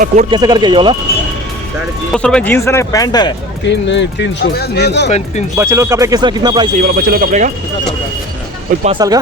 और कोट कैसे करके ये वाला 200 रुपये जीन्स है ना, पैंट है 300 जीन्स पैंट 300। बच्चे लोग कपड़े कितना प्राइस है ये वाला बच्चे लोग कपड़े का? कोई 5 साल का,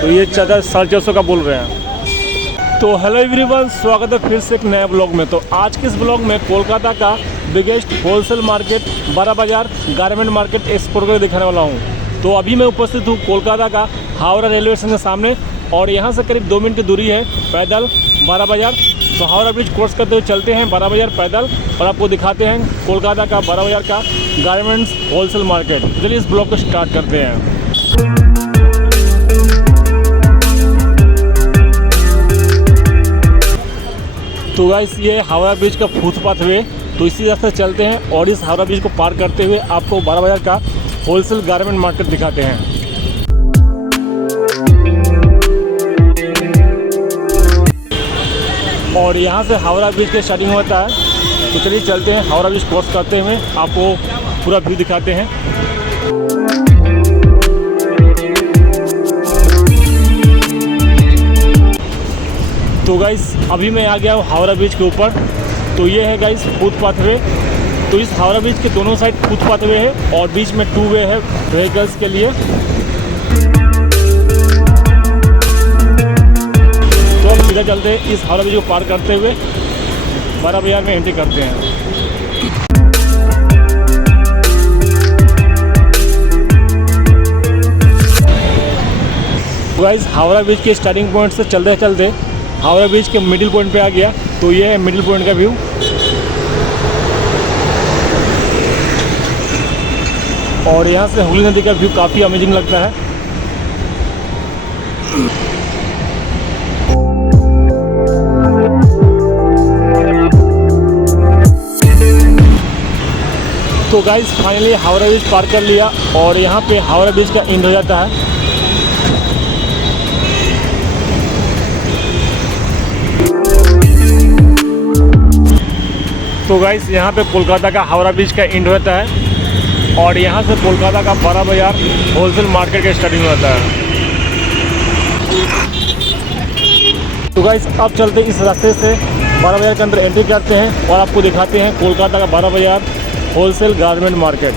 तो ये 450 का बोल रहे हैं। तो हेलो एवरीवन, स्वागत है फिर से एक नए ब्लॉग में। तो आज के इस ब्लॉग में कोलकाता का बिगेस्ट होलसेल मार्केट बड़ा बाज़ार गारमेंट मार्केट एक्सप्लोर करके दिखाने वाला हूँ। तो अभी मैं उपस्थित हूँ कोलकाता का हावड़ा रेलवे स्टेशन के सामने, और यहाँ से करीब 2 मिनट की दूरी है पैदल बड़ा बाज़ार। तो हावड़ा ब्रिज क्रॉस करते हुए चलते हैं बड़ा बाज़ार पैदल, और आपको दिखाते हैं कोलकाता का बड़ा बाज़ार का गारमेंट्स होलसेल मार्केट। चलिए इस ब्लॉग को स्टार्ट करते हैं। तो गाइस ये हावड़ा ब्रिज का फुटपाथ वे, तो इसी रास्ते चलते हैं और इस हावड़ा ब्रिज को पार करते हुए आपको बड़ा बाज़ार का होलसेल गारमेंट मार्केट दिखाते हैं। और यहाँ से हावड़ा ब्रिज के स्टार्टिंग होता है। तो चलिए चलते हैं, हावड़ा ब्रिज क्रॉस करते हुए आपको पूरा व्यू दिखाते हैं। तो गाइस अभी मैं आ गया हूँ हावड़ा ब्रिज के ऊपर। तो ये है गाइस फुटपाथ वे। तो इस हावड़ा ब्रिज के दोनों साइड फुटपाथ वे है और बीच में 2 वे है व्हीकल्स के लिए। तो हम सीधा चलते हैं, इस हावड़ा ब्रिज को पार करते हुए बड़ा बाज़ार में एंट्री करते हैं। तो गाइस हावड़ा ब्रिज के स्टार्टिंग पॉइंट से चलते चलते हावड़ा ब्रिज के मिडिल पॉइंट पे आ गया। तो ये है मिडिल पॉइंट का व्यू। और यहाँ से हुगली नदी का व्यू काफ़ी अमेजिंग लगता है। तो गाइस फाइनली हावड़ा ब्रिज पार कर लिया और यहाँ पे हावड़ा ब्रिज का एंड हो जाता है। तो गाइस यहाँ पे कोलकाता का हावड़ा ब्रिज का एंड होता है और यहाँ से कोलकाता का बड़ा बाज़ार होलसेल मार्केट का स्टार्टिंग होता है। तो गाइस अब चलते इस रास्ते से बड़ा बाज़ार के अंदर एंट्री करते हैं और आपको दिखाते हैं कोलकाता का बड़ा बाज़ार wholesale garment market.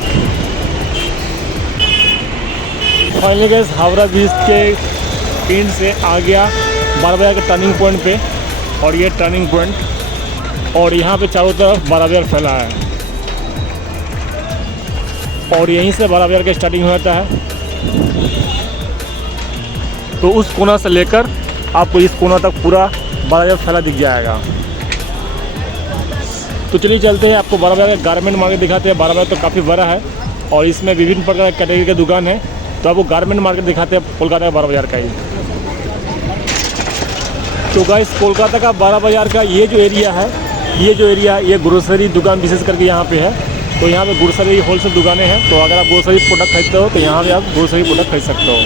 Finally guys Howrah bridge के एंड से आ गया बड़ा बाज़ार के टर्निंग पॉइंट पे, और ये टर्निंग पॉइंट, और यहाँ पे चारों तरफ बड़ा बाज़ार फैला है और यहीं से बड़ा बाज़ार का स्टार्टिंग होता है। तो उस कोना से लेकर आपको इस कोना तक पूरा बड़ा बाज़ार फैला दिख जाएगा। तो चलिए चलते हैं, आपको बड़ा बाज़ार का गारमेंट मार्केट दिखाते हैं। बड़ा बाज़ार तो काफ़ी बड़ा है और इसमें विभिन्न प्रकार की कैटेगरी की दुकान है। तो आपको गारमेंट मार्केट दिखाते हैं कोलकाता का बड़ा बाज़ार का ही। तो गाइस कोलकाता का बड़ा बाज़ार का ये जो एरिया है, ये ग्रोसरी दुकान विशेष करके यहाँ पे है। तो यहाँ पे ग्रोसरी होलसेल दुकानें हैं। तो अगर आप ग्रोसरी प्रोडक्ट खरीदते हो तो यहाँ पे आप ग्रोसरी प्रोडक्ट खरीद सकते हो।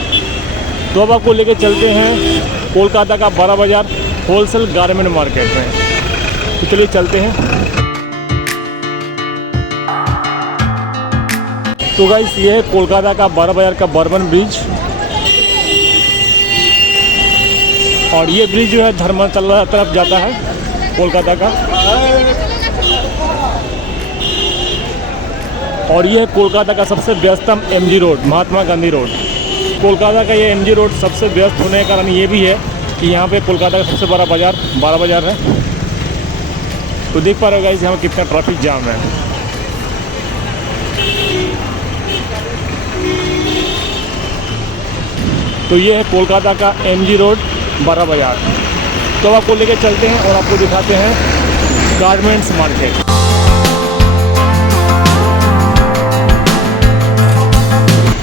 तो अब आपको लेके चलते हैं कोलकाता का बड़ा बाज़ार होलसेल गारमेंट मार्केट में। तो चलिए चलते हैं। तो गाइस ये है कोलकाता का बड़ा बाज़ार का बर्बन ब्रिज, और ये ब्रिज जो है धर्मतला तरफ जाता है कोलकाता का। और ये है कोलकाता का सबसे व्यस्तम MG road, Mahatma Gandhi road. Kolkata का ये एमजी रोड सबसे व्यस्त होने का कारण ये भी है कि यहाँ पे कोलकाता का सबसे बड़ा बाज़ार बड़ा बाज़ार है। तो देख पा रहे हो गाइस यहाँ कितना ट्रैफिक जाम है। तो ये है कोलकाता का एमजी रोड बड़ा बाज़ार। तो आपको लेके चलते हैं और आपको दिखाते हैं गारमेंट्स मार्केट।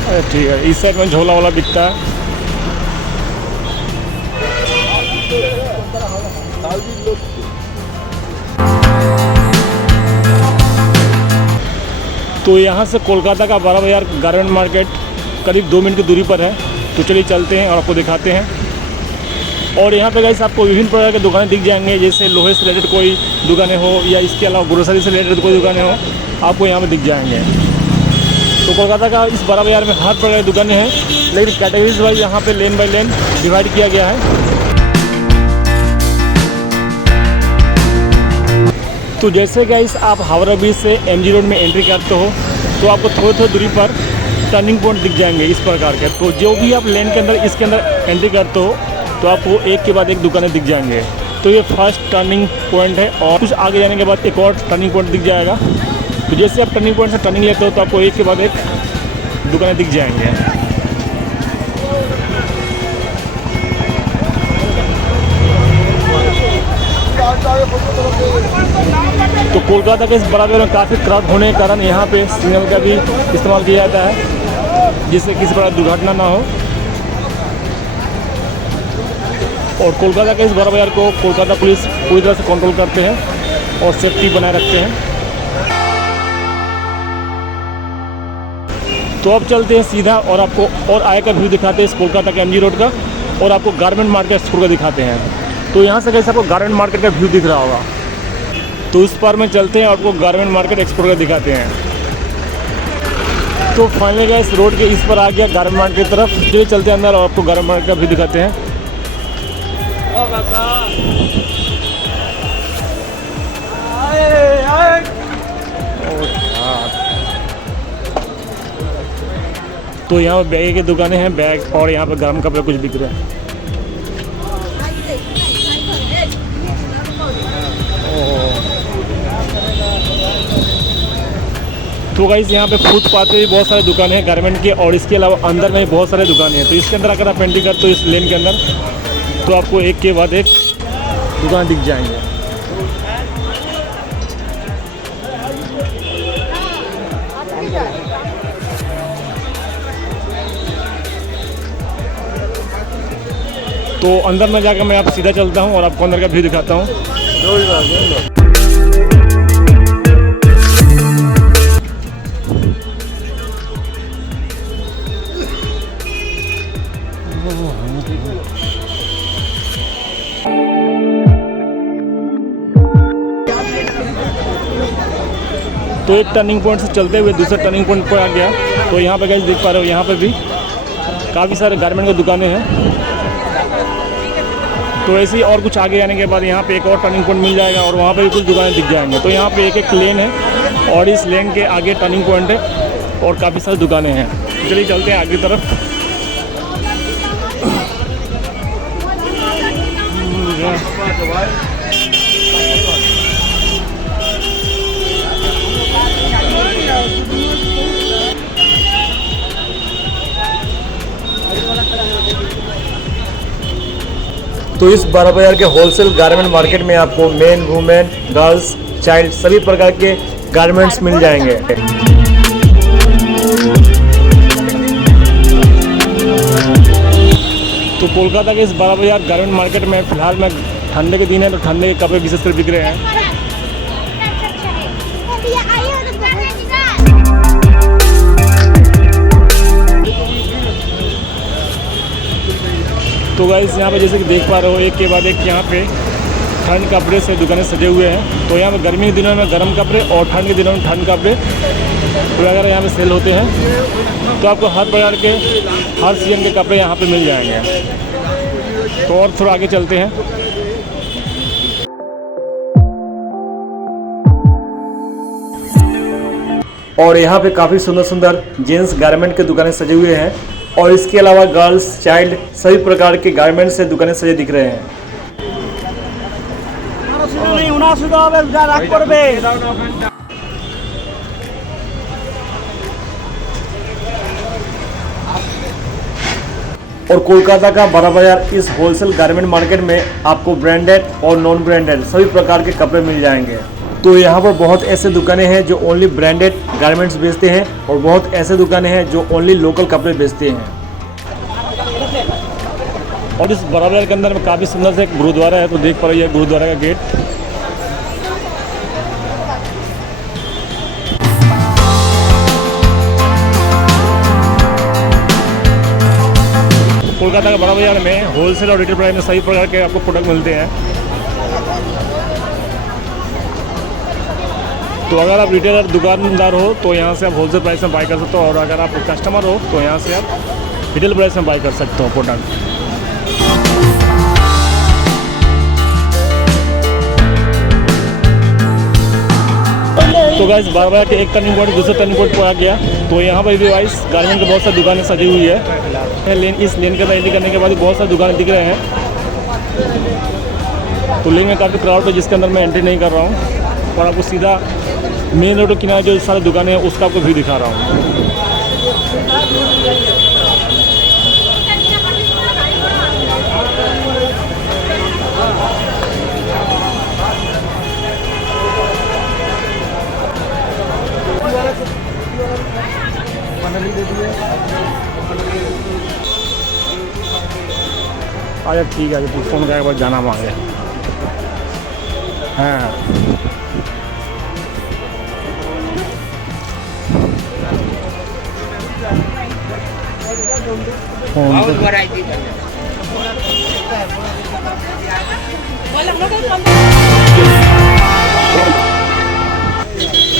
अरे ठीक है, इस साइड में झोला वाला बिकता है। तो यहाँ से कोलकाता का बड़ा बाज़ार गारमेंट मार्केट करीब 2 मिनट की दूरी पर है। तो चलिए चलते हैं और आपको दिखाते हैं। और यहाँ पे गाइस आपको विभिन्न प्रकार की दुकानें दिख जाएंगे, जैसे लोहे से रिलेटेड कोई दुकानें हो या इसके अलावा ग्रोसरी से रिलेटेड कोई दुकानें हो, आपको यहाँ पे दिख जाएंगे। तो कोलकाता का इस बड़ा बाज़ार में हर प्रकार की दुकानें हैं, लेकिन कैटेगरीज वाइज यहाँ पे लेन बाय लेन डिवाइड किया गया है। तो जैसे गाइस आप हावड़ा ब्रिज से MG रोड में एंट्री करते हो तो आपको थोड़ी थोड़ी दूरी पर टर्निंग पॉइंट दिख जाएंगे इस प्रकार के। तो जो भी आप लेन के अंदर इसके अंदर एंट्री करते हो तो आपको एक के बाद एक दुकानें दिख जाएंगे। तो ये फर्स्ट टर्निंग पॉइंट है और कुछ आगे जाने के बाद एक और टर्निंग पॉइंट दिख जाएगा। तो जैसे आप टर्निंग पॉइंट से टर्निंग लेते हो तो आपको एक के बाद एक दुकानें दिख जाएंगे। तो कोलकाता के इस बड़ा में काफ़ी क्राउड होने के कारण यहाँ पे सिग्नल का भी इस्तेमाल किया जाता है जिससे किसी प्रकार दुर्घटना ना हो। और कोलकाता के इस बड़ा बाजार को कोलकाता पुलिस पूरी तरह से कंट्रोल करते हैं और सेफ्टी बनाए रखते हैं। तो अब चलते हैं सीधा और आपको और आगे का व्यू दिखाते हैं इस कोलकाता के MG रोड का और आपको गारमेंट मार्केट एक्सप्लोर का दिखाते हैं। तो यहाँ से कैसे आपको गारमेंट मार्केट का व्यू दिख रहा होगा। तो उस पार में चलते हैं और आपको गारमेंट मार्केट एक्सप्लोर का दिखाते हैं। तो फाइनली गाइस इस रोड के इस पर आ गया गारमेंट मार्केट की तरफ। चलिए चलते हैं अंदर और आपको गारमेंट मार्केट का व्यू दिखाते हैं। तो यहाँ पर बैग की दुकानें हैं, बैग और यहाँ पर गर्म कपड़े कुछ बिक रहे हैं। तो गाइस यहाँ पे फुटपाथ पे भी बहुत सारे दुकानें हैं गारमेंट की और इसके अलावा अंदर में भी बहुत सारे दुकानें हैं। तो इसके अंदर अगर आप एंट्री करते हो इस लेन के अंदर तो आपको एक के बाद एक दुकान दिख जाएंगे। तो अंदर में जाकर मैं आप सीधा चलता हूँ और आपको अंदर का व्यू दिखाता हूँ। तो एक टर्निंग पॉइंट से चलते हुए दूसरे टर्निंग पॉइंट पर आ गया। तो यहाँ पे गाइस देख पा रहे हो यहाँ पे भी काफ़ी सारे गारमेंट की दुकानें हैं। तो ऐसे ही और कुछ आगे जाने के बाद यहाँ पे एक और टर्निंग पॉइंट मिल जाएगा और वहाँ पे भी कुछ दुकानें दिख जाएंगे। तो यहाँ पे एक एक लेन है और इस लेन के आगे टर्निंग पॉइंट है और काफ़ी सारी दुकानें हैं। चलिए चलते हैं आगे तरफ। तो इस बड़ा बाजार के होलसेल गारमेंट मार्केट में आपको मेन, वुमेन, गर्ल्स, चाइल्ड सभी प्रकार के गारमेंट्स मिल जाएंगे। तो कोलकाता के इस बड़ा बाजार गारमेंट मार्केट में फिलहाल में ठंडे के दिन है तो ठंडे के कपड़े विशेषकर बिक रहे हैं। तो गाइस यहाँ पे जैसे कि देख पा रहे हो एक के बाद एक यहाँ पे ठंड कपड़े से दुकानें सजे हुए हैं। तो यहाँ पे गर्मी के दिनों में गर्म कपड़े और ठंड के दिनों में ठंड कपड़े वगैरह यहाँ पे सेल होते हैं। तो आपको हर प्रकार के हर सीजन के कपड़े यहाँ पे मिल जाएंगे। तो और थोड़ा आगे चलते हैं। और यहाँ पे काफ़ी सुंदर सुंदर जेंट्स गारमेंट के दुकानें सजे हुए हैं और इसके अलावा गर्ल्स, चाइल्ड सभी प्रकार के गारमेंट से दुकानें सजे दिख रहे हैं। और कोलकाता का बड़ा बाजार इस होलसेल गारमेंट मार्केट में आपको ब्रांडेड और नॉन ब्रांडेड सभी प्रकार के कपड़े मिल जाएंगे। तो यहाँ पर बहुत ऐसे दुकानें हैं जो ओनली ब्रांडेड गारमेंट्स बेचते हैं और बहुत ऐसे दुकानें हैं जो ओनली लोकल कपड़े बेचते हैं। और इस बड़ा बाजार के अंदर में काफ़ी सुंदर से एक गुरुद्वारा है। तो देख पा रहे हैं गुरुद्वारा का गेट। कोलकाता का बड़ा बाजार में होलसेल और रिटेल प्राइस में सभी प्रकार के आपको प्रोडक्ट मिलते हैं। तो अगर आप रिटेलर दुकानदार हो तो यहाँ से आप होलसेल प्राइस में बाय कर सकते हो और अगर आप कस्टमर हो तो यहाँ से आप रिटेल प्राइस में बाय कर सकते हो प्रोडक्ट। तो गाइस बार-बार के एक टर्निंग पॉइंट दूसरे टर्निंग पॉइंट पर आ गया। तो यहाँ पर भी गाइस गारमेंट की बहुत सारी दुकानें सजी हुई है। इस लेन के अंदर एंट्री करने के बाद बहुत सारी दुकानें दिख रहे हैं। तो लेन में काफ़ी क्राउड है जिसके अंदर मैं एंट्री नहीं कर रहा हूँ और आपको सीधा मेन रोड के किनारे जो सारी दुकानें हैं उसका आपको व्यू दिखा रहा हूँ। अच्छा ठीक है, तो फ़ोन करके बाद जाना मांगे। हाँ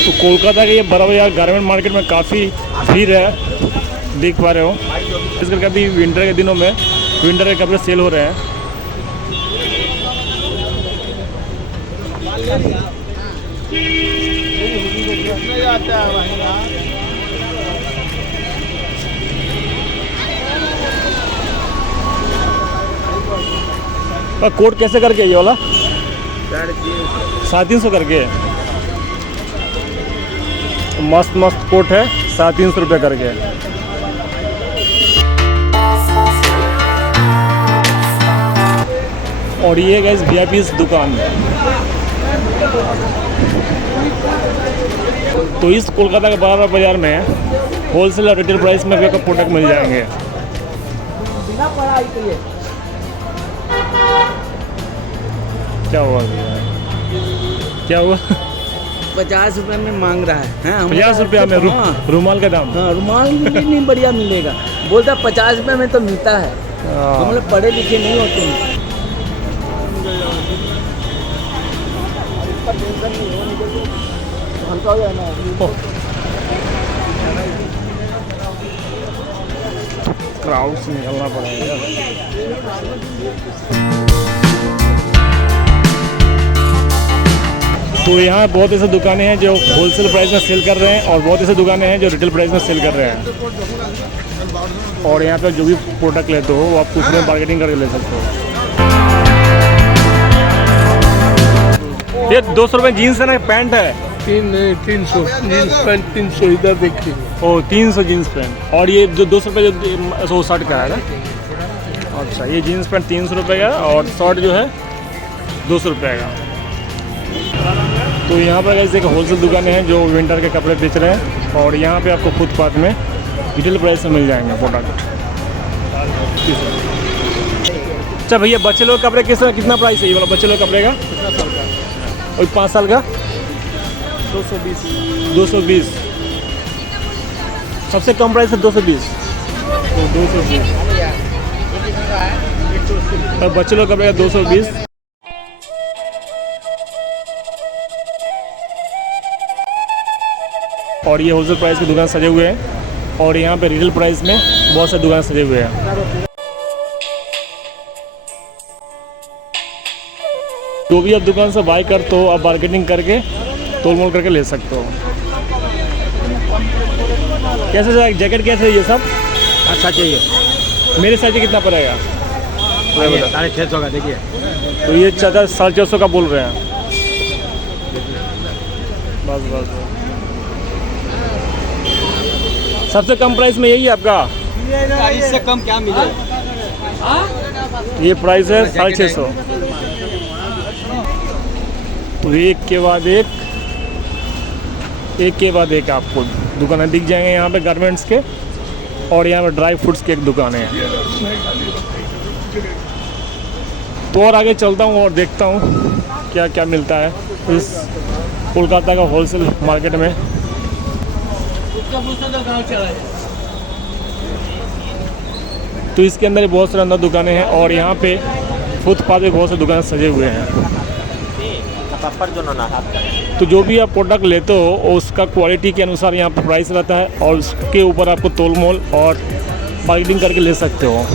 तो कोलकाता के ये बड़ा बाजार गारमेंट मार्केट में काफ़ी भीड़ है, देख पा रहे हो। इस करके अभी विंटर के दिनों में विंटर के कपड़े सेल हो रहे हैं। कोट कैसे करके ये वाला 350 करके मस्त मस्त कोट है 350 रुपये करके। और ये गाइस VIP इस दुकान है। तो इस कोलकाता के बड़ा बाजार में होलसेल और रिटेल प्राइस में भी आपको प्रोडक्ट मिल जाएंगे। क्या हुआ क्या हुआ 50 रुपए में मांग रहा है 50 रुपया में रुमाल का दाम। हाँ रुमाल नहीं बढ़िया मिलेगा, बोलता 50 रुपए में तो मिलता है। हम लोग पढ़े लिखे नहीं होते हैं। क्राउड से निकलना पड़ेगा। तो यहाँ बहुत ऐसे दुकानें हैं जो होलसेल प्राइस में सेल कर रहे हैं और बहुत ऐसे दुकानें हैं जो रिटेल प्राइस में सेल कर रहे हैं। और यहाँ पे जो भी प्रोडक्ट लेते हो वो आप कुछ में मार्केटिंग करके ले सकते हो। ये 200 रुपये जीन्स है ना, पैंट है 300 जीन्स पैंट 300 इधर देखिए। ओ 300 जीन्स पैंट। और ये जो 200 रुपये जो शर्ट का है ना। अच्छा ये जीन्स पैंट 300 रुपये का और शर्ट जो है 200 रुपये का। तो यहाँ पर ऐसे एक होलसेल दुकानें हैं जो विंटर के कपड़े बेच रहे हैं और यहाँ पे आपको फुटपाथ में रिटेल प्राइस में मिल जाएंगे प्रोडक्ट। अच्छा भैया बच्चे लोग कपड़े कितना प्राइस है ये वाला बच्चे लोग कपड़े का? और 5 साल का 220 सबसे कम प्राइस है 220। तो 220 और बच्चे लोग कपड़े का 220। और ये होलसेल प्राइस की दुकान सजे हुए हैं और यहाँ पे रिटेल प्राइस में बहुत सारे दुकान सजे हुए हैं। जो भी आप दुकान से बाई करते हो आप मार्केटिंग करके तोल मोल करके ले सकते हो। कैसे जैकेट कैसे ये सब अच्छा चाहिए। मेरे साइज कितना पड़ेगा? 650 का देखिए। तो ये 450 का बोल रहे हैं। बस सबसे कम प्राइस में यही है आपका? इससे कम क्या मिलेगा? ये प्राइस है 650। तो एक के बाद एक आपको दुकानें दिख जाएंगे यहाँ पे गारमेंट्स के। और यहाँ पे ड्राई फ्रूट्स की एक दुकान है। तो और आगे चलता हूँ और देखता हूँ क्या क्या मिलता है इस कोलकाता का होलसेल मार्केट में। तो इसके अंदर बहुत सारे अंदर दुकानें हैं और यहाँ पे फुटपाथ पे बहुत सारी दुकानें सजे हुए हैं। तो जो भी आप प्रोडक्ट लेते हो उसका क्वालिटी के अनुसार यहाँ पर प्राइस रहता है और उसके ऊपर आपको तोल मोल और बार्गेनिंग करके ले सकते हो।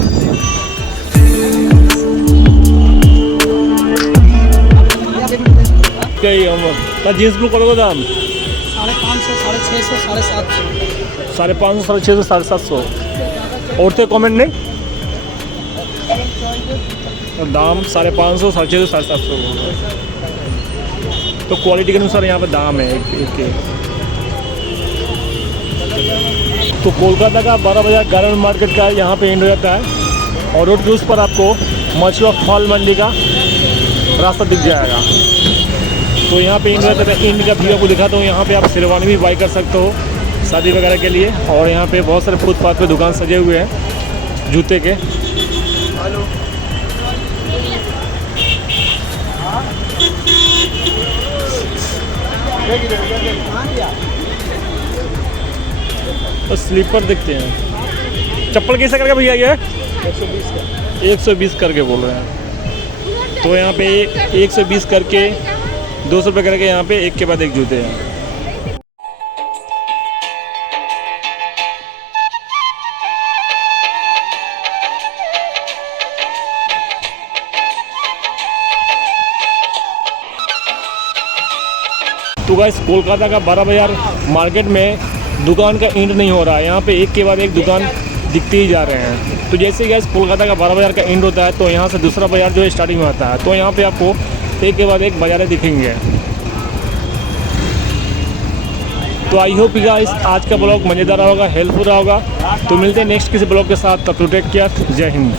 जीन्स ब्लू करो दाम 550, 650, 750। 550, 650, 750। और थे कमेंट नहीं, और दाम 550, 650, 750 बोल रहे हैं। तो क्वालिटी के अनुसार यहाँ पे दाम है एक के। तो कोलकाता का 12 बाजार गारमेंट मार्केट का यहाँ पे एंड हो जाता है और रोड के उस पर आपको मछुआ फल मंडी का रास्ता दिख जाएगा। तो यहाँ पे एंड हो जाता है। एंड का व्यू आपको दिखाता हूँ। यहाँ पे आप शेरवानी भी बाई कर सकते हो शादी वगैरह के लिए। और यहाँ पे बहुत सारे फुटपाथ पे दुकान सजे हुए हैं जूते के। तो स्लीपर देखते हैं। चप्पल कैसा करके भैया ये 120 करके बोल रहे हैं। तो यहाँ पे 120 करके 200 रुपये करके यहाँ पे एक के बाद एक जूते हैं। तो गाइस कोलकाता का 12 बाजार मार्केट में दुकान का एंड नहीं हो रहा है। यहाँ पे एक के बाद एक दुकान दिखते ही जा रहे हैं। तो जैसे गाइस कोलकाता का 12 बाजार का एंड होता है तो यहाँ से दूसरा बाजार जो है स्टार्टिंग में आता है। तो यहाँ पे आपको एक के बाद एक बाजारें दिखेंगे। तो आई होप गाइस आज का ब्लॉग मज़ेदार होगा, हेल्पफुल रहा होगा। तो मिलते हैं नेक्स्ट किसी ब्लॉग के साथ। तब तक टेक केयर, जय हिंद।